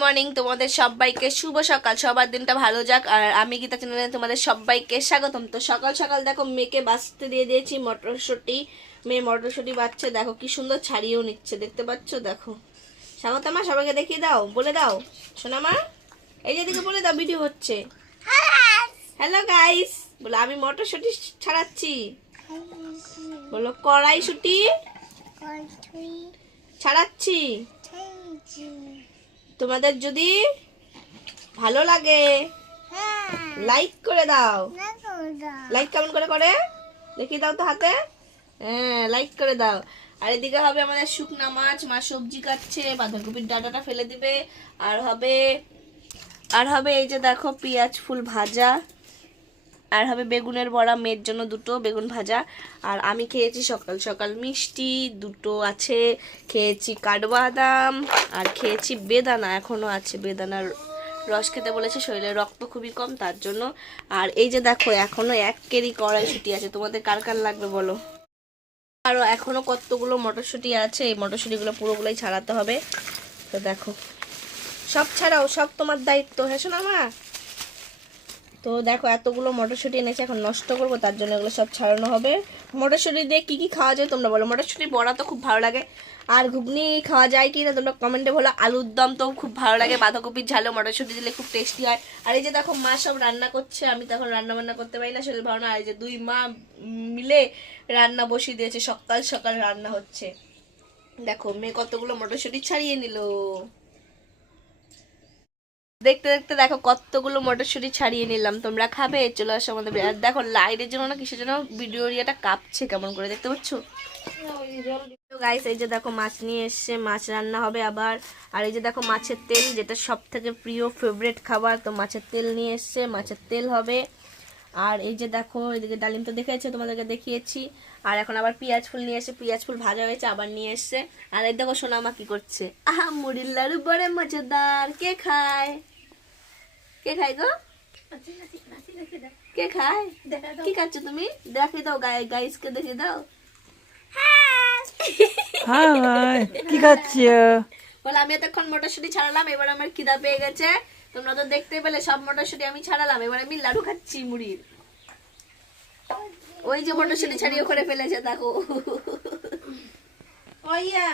Morning তোমাদের সবাইকে শুভ সকাল। সবার দিনটা ভালো যাক। আর আমি গীতা চ্যানেলে তোমাদের সবাইকে স্বাগতম। তো সকাল সকাল দেখো মেয়েকে বাঁচতে দিয়ে দিয়েছি মটরশুঁটি। মেয়ে মটরশুঁটি বাচ্চা দেখো কি সুন্দর ছাড়িয়েও নিচ্ছে দেখতে পাচ্ছ? দেখো। স্বাগতমা সবাইকে দেখিয়ে দাও বলে দাও। সোনামা এই যে দিকে বলে দাও ভিডিও হচ্ছে। হ্যালো গাইস বলো আমি মটরশুঁটি ছাড়াচ্ছি। বলো কড়াইশুঁটি ছাড়াচ্ছি। তোমাদের যদি ভালো লাগে লাইক করে দাও। লাইক কেমন করে করে? দেখিয়ে দাও তো হাতে। হ্যাঁ লাইক করে দাও। আর এদিকে হবে আমাদের শুকনা মাছ মা সবজি কাটছে বাঁধাকপির ডাটাটা ফেলে দিবে। আর হবে আর হবে এই যে দেখো পেঁয়াজ ফুল ভাজা। আর হবে বেগুনের বড়া, মেয়ের জন্য দুটো বেগুন ভাজা। আর আমি খেয়েছি সকাল সকাল মিষ্টি, দুটো আছে, খেয়েছি কাঠবাদাম, আর খেয়েছি বেদানা, এখনও আছে বেদানার রস খেতে বলেছে শরীরে রক্ত খুবই কম তার জন্য। আর এই যে দেখো, এখনও এক কেরি কড়াইশুটি আছে, তোমাদের কার কার লাগবে বলো? আরও এখনও কতগুলো মটরশুঁটি আছে, এই মটরশুঁটিগুলো পুরোগুলোই ছাড়াতে হবে। তো দেখো, সব ছাড়াও, সব তোমার দায়িত্ব হ্যাঁ শোনা মা তো দেখো, এতগুলো মটরশুঁটি এনেছে, এখন নষ্ট করব, তার জন্য এগুলো সব ছাড়ানো হবে। মটরশুঁটি দিয়ে কী কী খাওয়া যায় তোমরা বলো? মটরশুঁটি বড়া তো খুব ভালো লাগে। আর ঘুগনি খাওয়া যায় কি না তোমরা কমেন্টে বলো। আলুর দম তো খুব ভালো লাগে, বাঁধাকপির ঝালে মটরশুঁটি দিলে খুব টেস্টি হয়। আর এই যে দেখো, মা সব রান্না করছে, আমি তখন রান্না বান্না করতে পারি না শরীর ভালো না। আর এই যে দুই মা মিলে রান্না বসিয়ে দিয়েছে, সকাল সকাল রান্না হচ্ছে। দেখো, মেয়ে কতগুলো মটরশুঁটি ছাড়িয়ে নিল। দেখতে দেখতে দেখো কতগুলো মটরশুঁটি ছাড়িয়ে নিলাম। তোমরা খাবে, চলে আসো আমাদের। আর দেখো লাইটের জন্য না কিসের জন্য ভিডিও ইয়েটা কাঁপছে কেমন করে, দেখতে পাচ্ছ? গাইস এই যে দেখো, মাছ নিয়ে এসছে, মাছ রান্না হবে আবার। আর এই যে দেখো, মাছের তেল, যেটা সব থেকে প্রিয় ফেভারিট খাবার, তো মাছের তেল নিয়ে এসছে, মাছের তেল হবে। আর এই যে দেখো, এদিকে ডালিম তো দেখেছে তোমাদেরকে দেখিয়েছি। আর এখন আবার পেঁয়াজ ফুল নিয়ে এসে পেঁয়াজ ফুল ভাজা হয়েছে, আবার নিয়ে এসছে। আর এই দেখো, সোনামা কি করছে? আহা, মুড়ির লাড়ু বড় মজাদার, কে খায়? কে খায় গো কে খায়? কি খাচ্ছ তুমি? দেখে দাও গায়ে গাইসকে দেখে দাও। হাই। কি খাচ্ছ? বলে আমি এতক্ষণ মটরশুঁটি ছাড়ালাম এবার আমার খিদা পেয়ে গেছে। তোমরা তো দেখতে পেলে সব মটরশুঁটি আমি ছাড়ালাম। এবার আমি লাডু খাচ্ছি মুড়ির। ওই যে মটরশুঁটি ছাড়িয়ে করে ফেলেছে দেখো। ওইয়া।